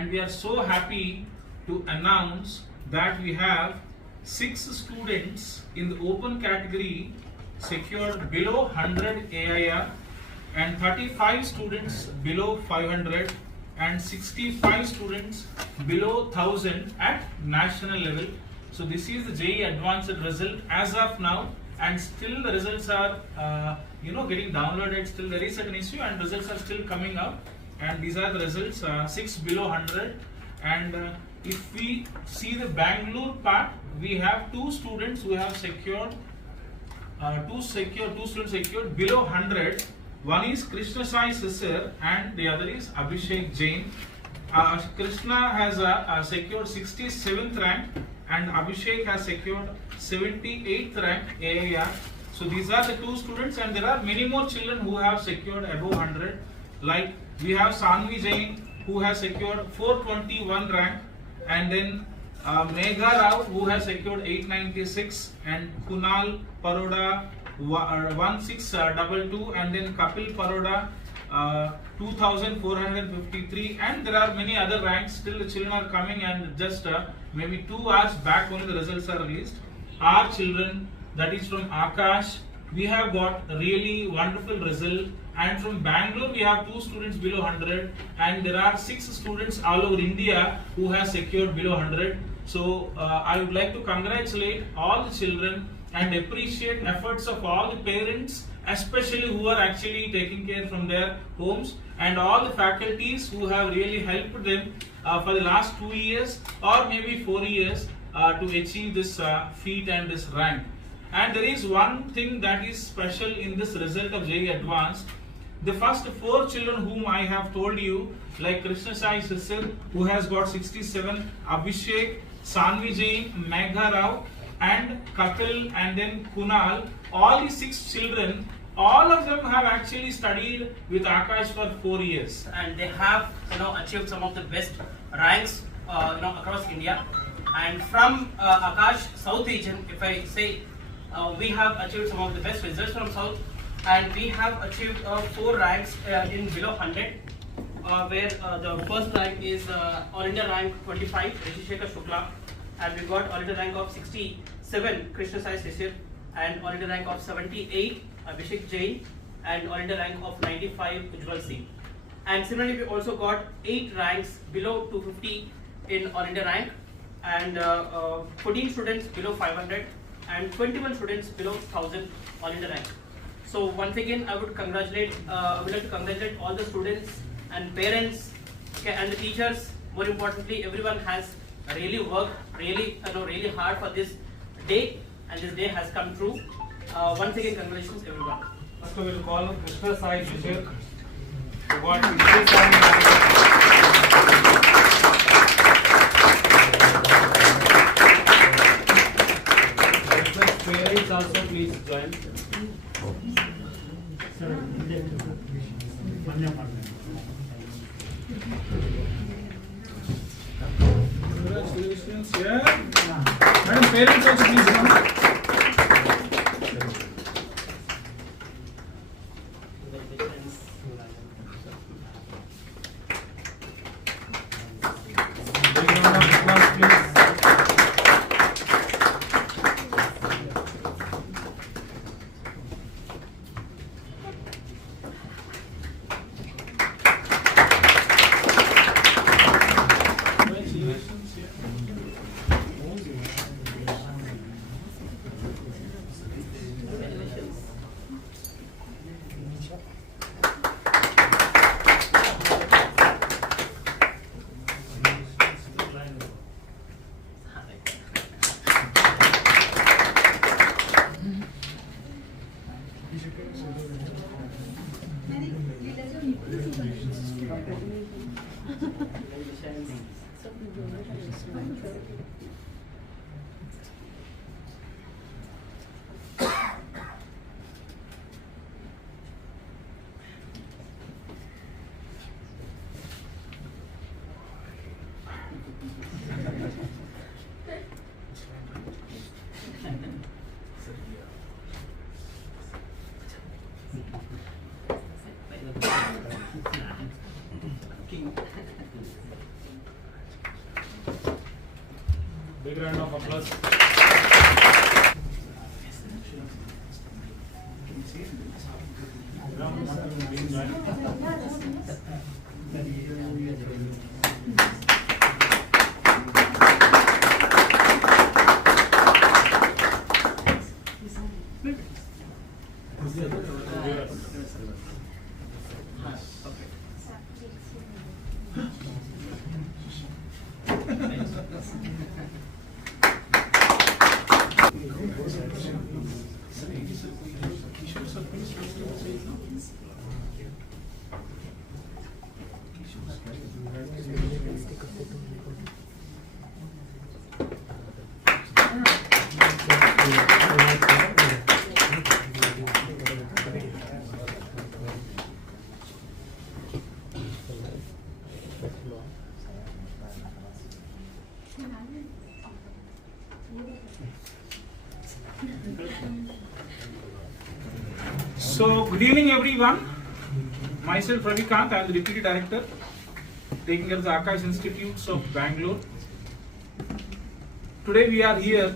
and we are so happy to announce that we have six students in the open category secured below 100 AIR and 35 students below 500 and 65 students below 1000 at national level. So this is the JE advanced result as of now and still the results are uh, you know getting downloaded still there is an issue and results are still coming up and these are the results uh, 6 below 100 and uh, if we see the Bangalore part we have two students who have secured uh, two secure two students secured below 100 one is krishna sai sisir and the other is abhishek jain. Uh, krishna has uh, uh, secured 67th rank and abhishek has secured 78th rank aar so these are the two students and there are many more children who have secured above 100 like we have sanvi jain who has secured 421 rank and then uh, Megha Rao who has secured 896 and Kunal Paroda uh, 1622 and then Kapil Paroda uh, 2453 and there are many other ranks still the children are coming and just uh, maybe two hours back only the results are released. Our children that is from Akash we have got really wonderful result and from Bangalore we have two students below 100 and there are six students all over India who have secured below 100 so uh, I would like to congratulate all the children and appreciate efforts of all the parents especially who are actually taking care from their homes. And all the faculties who have really helped them uh, for the last two years or maybe four years uh, to achieve this uh, feat and this rank. And there is one thing that is special in this result of JE Advanced. The first four children whom I have told you, like Krishna Sai Sisir, who has got 67, Abhishek, Sanvi Jain, Megha Rao, and Kapil, and then Kunal, all these six children, all of them have actually studied with Akash for four years. and they have you know achieved some of the best ranks uh, you know across India. And from uh, Akash South region, if I say, uh, we have achieved some of the best results from South, and we have achieved uh, four ranks uh, in below 100. Uh, where the first rank is All India rank 25, Rishi Shekhar Shukla, and we got All India rank of 67, Krishna Sai Sisir, and All India rank of 78, Abhishek Jain, and All India rank of 95, Ujjwal Singh. And similarly, we also got 8 ranks below 250 in All India rank, and uh, uh, 14 students below 500, and 21 students below 1000 All India rank. So once again, I would congratulate, uh, I would like to congratulate all the students and parents and the teachers. More importantly, everyone has really worked really, you know, really hard for this day, and this day has come true. Uh, once again, congratulations, everyone. First we will Krishna Sai Shishir. Congratulations, yeah. Madam, parents also please Big round of applause. So, good evening everyone. Myself Ravikant, I am the Deputy Director, taking care of the Akash Institutes of Bangalore. Today we are here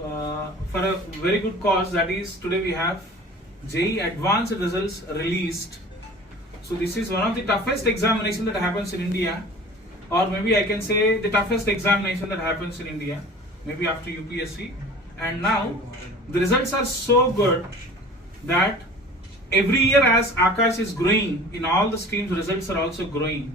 uh, for a very good cause, that is, today we have JEE advanced results released. So, this is one of the toughest examination that happens in India, or maybe I can say the toughest examination that happens in India, maybe after UPSC. And now the results are so good that every year as Akash is growing in all the streams, results are also growing.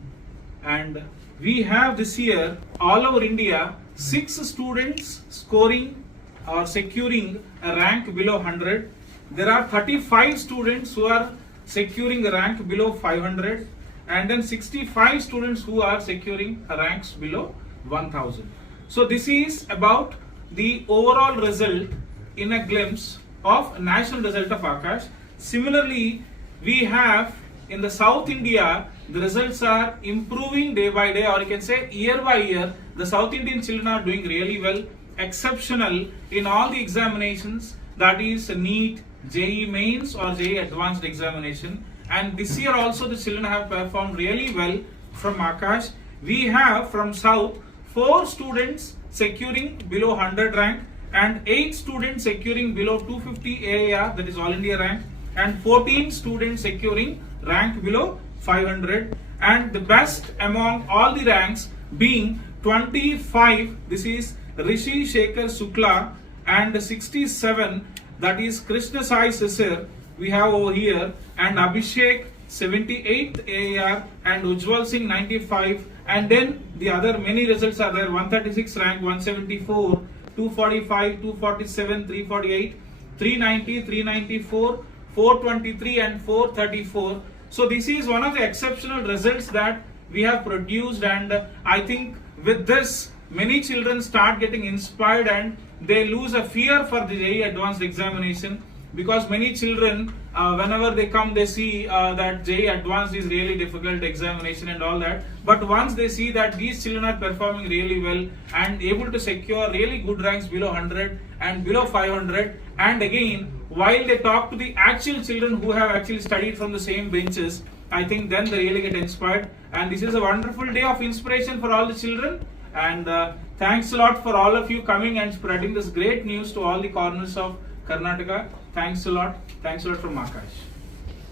And we have this year all over India six students scoring or securing a rank below 100. There are 35 students who are securing a rank below 500 and then 65 students who are securing ranks below 1000. So this is about the overall result in a glimpse of national result of Akash. Similarly, we have in the South India, the results are improving day by day, or you can say year by year. The South Indian children are doing really well, exceptional in all the examinations. That is NEET, JE Mains, or JE Advanced examination. And this year also, the children have performed really well from Akash. We have from South four students securing below 100 rank and 8 students securing below 250 AAR that is all India rank and 14 students securing rank below 500 and the best among all the ranks being 25 this is Rishi Shekhar Sukla and 67 that is Krishna Sai Sisir we have over here and Abhishek 78th AAR and Ujjwal Singh 95 and then the other many results are there 136 rank 174 245 247 348 390 394 423 and 434 so this is one of the exceptional results that we have produced and i think with this many children start getting inspired and they lose a fear for the JEE advanced examination because many children uh, whenever they come they see uh, that J advanced is really difficult examination and all that. But once they see that these children are performing really well and able to secure really good ranks below 100 and below 500 and again while they talk to the actual children who have actually studied from the same benches i think then they really get inspired. And this is a wonderful day of inspiration for all the children. And uh, thanks a lot for all of you coming and spreading this great news to all the corners of karnataka thanks lot thanks lot from Aakash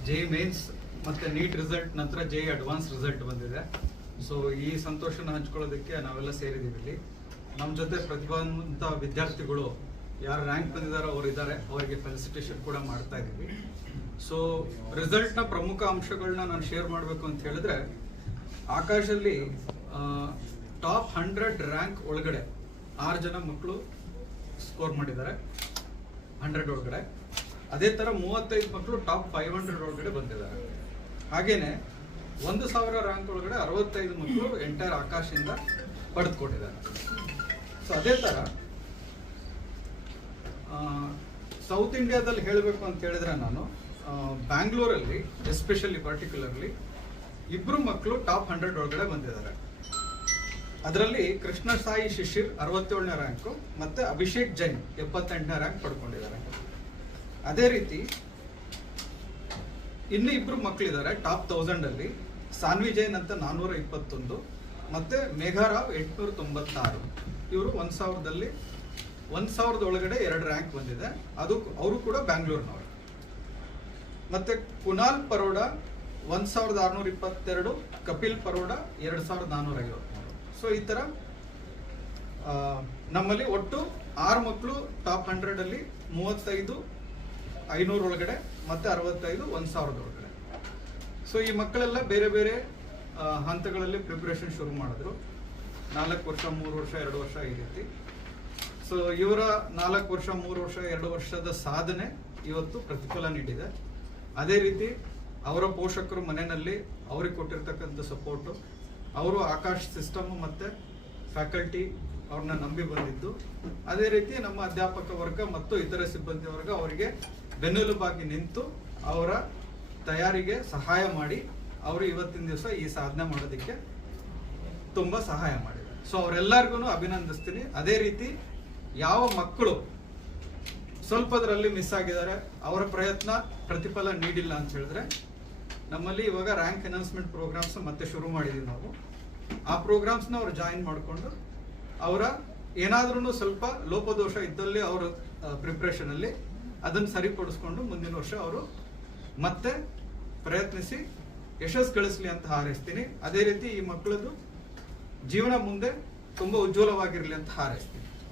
JEE mains ಮತ್ತೆ NEET result ನಂತರ JEE advance result ಬಂದಿದೆ. So ಈ ಸಂತೋಷನ ಹಂಚ್ಕೊಳ್ಳೋದಕ್ಕೆ ನಾವೆಲ್ಲ ಸೇರಿದ್ದೀವಿ ಇಲ್ಲಿ. ನಮ್ಮ ಜೊತೆ ಪ್ರತಿಭಾವಂತ ವಿದ್ಯಾರ್ಥಿಗಳು ಯಾರು ರ್ಯಾಂಕ್ ಬಂದಿದ್ದಾರೋ ಅವ್ರು ಇದ್ದಾರೆ. ಅವರಿಗೆ ಫೆಲಿಸಿಟೇಷನ್ ಕೂಡ ಮಾಡ್ತಾ ಇದ್ದೀವಿ. ಸೊ ರಿಸಲ್ಟ್ನ ಪ್ರಮುಖ ಅಂಶಗಳನ್ನ ನಾನು ಶೇರ್ ಮಾಡಬೇಕು ಅಂತ ಹೇಳಿದ್ರೆ, ಆಕಾಶಲ್ಲಿ ಟಾಪ್ ಹಂಡ್ರೆಡ್ ರ್ಯಾಂಕ್ ಒಳಗಡೆ ಆರು ಜನ ಮಕ್ಕಳು ಸ್ಕೋರ್ ಮಾಡಿದ್ದಾರೆ. ಹಂಡ್ರೆಡ್ ಒಳಗಡೆ. ಅದೇ ತರ ಮೂವತ್ತೈದು ಮಕ್ಕಳು ಟಾಪ್ ಫೈವ್ ಹಂಡ್ರೆಡ್ ಒಳಗಡೆ ಬಂದಿದ್ದಾರೆ. ಹಾಗೇನೆ ಒಂದು ಸಾವಿರ ರ್ಯಾಂಕ್ ಒಳಗಡೆ ಅರವತ್ತೈದು ಮಕ್ಕಳು ಎಂಟೈರ್ ಆಕಾಶದಿಂದ ಪಡೆದುಕೊಂಡಿದ್ದಾರೆ. ಸೊ ಅದೇ ತರ ಸೌತ್ ಇಂಡಿಯಾದಲ್ಲಿ ಹೇಳಬೇಕು ಅಂತ ಹೇಳಿದ್ರೆ ನಾನು ಬ್ಯಾಂಗ್ಳೂರಲ್ಲಿ ಎಸ್ಪೆಷಲಿ ಪರ್ಟಿಕ್ಯುಲರ್ಲಿ ಇಬ್ರು ಮಕ್ಕಳು ಟಾಪ್ ಹಂಡ್ರೆಡ್ ಒಳಗಡೆ ಬಂದಿದ್ದಾರೆ. ಅದರಲ್ಲಿ ಕೃಷ್ಣ ಸಾಯಿ ಶಿಶಿರ್ ಅರವತ್ತೇಳನೇ ರ್ಯಾಂಕು ಮತ್ತೆ ಅಭಿಷೇಕ್ ಜೈನ್ ಎಪ್ಪತ್ತೆಂಟನೇ ರ್ಯಾಂಕ್ ಪಡ್ಕೊಂಡಿದ್ದಾರೆ. ಅದೇ ರೀತಿ ಇನ್ನು ಇಬ್ರು ಮಕ್ಕಳಿದ್ದಾರೆ ಟಾಪ್ ತೌಸಂಡ್ ಅಲ್ಲಿ ಸಾನ್ವಿ ಜೈನ್ ಅಂತ ನಾನ್ನೂರ ಇಪ್ಪತ್ತೊಂದು, ಮತ್ತೆ ಮೇಘಾರಾವ್ ಎಂಟುನೂರ ತೊಂಬತ್ತಾರು. ಇವರು ಒಂದ್ ಸಾವಿರದಲ್ಲಿ, ಒಂದ್ ಸಾವಿರದ ಒಳಗಡೆ ಎರಡು ರ್ಯಾಂಕ್ ಬಂದಿದೆ. ಅದು ಅವರು ಕೂಡ ಬ್ಯಾಂಗ್ಳೂರ್ನವರು. ಮತ್ತೆ ಕುನಾಲ್ ಪರೋಡ ಒಂದ್ ಸಾವಿರದ ಆರುನೂರ ಇಪ್ಪತ್ತೆರಡು, ಕಪಿಲ್ ಪರೋಡ ಎರಡ್ ಸಾವಿರದ ನಾನ್ನೂರ ಐವತ್ಮೂರು. ಸೊ ಈ ತರ ನಮ್ಮಲ್ಲಿ ಒಟ್ಟು ಆರು ಮಕ್ಕಳು ಟಾಪ್ ಹಂಡ್ರೆಡ್ ಅಲ್ಲಿ ಮೂವತ್ತೈದು ಐನೂರ ಒಳಗಡೆ ಮತ್ತೆ ಅರವತ್ತೈದು, ಒಂದ್ ಸಾವಿರದ ಒಳಗಡೆ. ಸೊ ಈ ಮಕ್ಕಳೆಲ್ಲ ಬೇರೆ ಬೇರೆ ಹಂತಗಳಲ್ಲಿ ಪ್ರಿಪ್ರೇಷನ್ ಶುರು ಮಾಡಿದ್ರು. ನಾಲ್ಕು ವರ್ಷ, ಮೂರು ವರ್ಷ, ಎರಡು ವರ್ಷ ಈ ರೀತಿ. ಸೊ ಇವರ ನಾಲ್ಕು ವರ್ಷ, ಮೂರು ವರ್ಷ, ಎರಡು ವರ್ಷದ ಸಾಧನೆ ಇವತ್ತು ಪ್ರತಿಫಲ ನೀಡಿದೆ. ಅದೇ ರೀತಿ ಅವರ ಪೋಷಕರು ಮನೆಯಲ್ಲಿ ಅವ್ರಿಗೆ ಕೊಟ್ಟಿರ್ತಕ್ಕಂಥ ಸಪೋರ್ಟು ಅವರು ಆಕಾಶ್ ಸಿಸ್ಟಮ್ ಮತ್ತೆ ಫ್ಯಾಕಲ್ಟಿ ಅವ್ರನ್ನ ನಂಬಿ ಬಂದಿದ್ದು. ಅದೇ ರೀತಿ ನಮ್ಮ ಅಧ್ಯಾಪಕ ವರ್ಗ ಮತ್ತು ಇತರ ಸಿಬ್ಬಂದಿ ವರ್ಗ ಅವರಿಗೆ ಬೆನ್ನೆಲುಬಾಗಿ ನಿಂತು ಅವರ ತಯಾರಿಗೆ ಸಹಾಯ ಮಾಡಿ ಅವರು ಇವತ್ತಿನ ದಿವಸ ಈ ಸಾಧನೆ ಮಾಡೋದಕ್ಕೆ ತುಂಬ ಸಹಾಯ ಮಾಡಿದ್ದಾರೆ. ಸೊ ಅವರೆಲ್ಲರಿಗೂ ಅಭಿನಂದಿಸ್ತೀನಿ. ಅದೇ ರೀತಿ ಯಾವ ಮಕ್ಕಳು ಸ್ವಲ್ಪದರಲ್ಲಿ ಮಿಸ್ ಆಗಿದ್ದಾರೆ, ಅವರ ಪ್ರಯತ್ನ ಪ್ರತಿಫಲ ನೀಡಿಲ್ಲ ಅಂತ ಹೇಳಿದ್ರೆ ನಮ್ಮಲ್ಲಿ ಇವಾಗ ರ್ಯಾಂಕ್ ಅನೌನ್ಸ್ಮೆಂಟ್ ಪ್ರೋಗ್ರಾಮ್ಸ್ ಮತ್ತೆ ಶುರು ಮಾಡಿದೀವಿ ನಾವು. ಆ ಪ್ರೋಗ್ರಾಮ್ಸ್ನ ಅವ್ರು ಜಾಯಿನ್ ಮಾಡಿಕೊಂಡು ಅವರ ಏನಾದ್ರೂ ಸ್ವಲ್ಪ ಲೋಪದೋಷ ಇದ್ದಲ್ಲಿ ಅವರ ಪ್ರಿಪ್ರೇಷನ್ ಅಲ್ಲಿ ಅದನ್ನು ಸರಿಪಡಿಸ್ಕೊಂಡು ಮುಂದಿನ ವರ್ಷ ಅವರು ಮತ್ತೆ ಪ್ರಯತ್ನಿಸಿ ಯಶಸ್ಸು ಗಳಿಸಲಿ ಅಂತ ಹಾರೈಸ್ತೀನಿ. ಅದೇ ರೀತಿ ಈ ಮಕ್ಕಳದು ಜೀವನ ಮುಂದೆ ತುಂಬಾ ಉಜ್ವಲವಾಗಿರಲಿ ಅಂತ ಹಾರೈಸ್ತೀನಿ.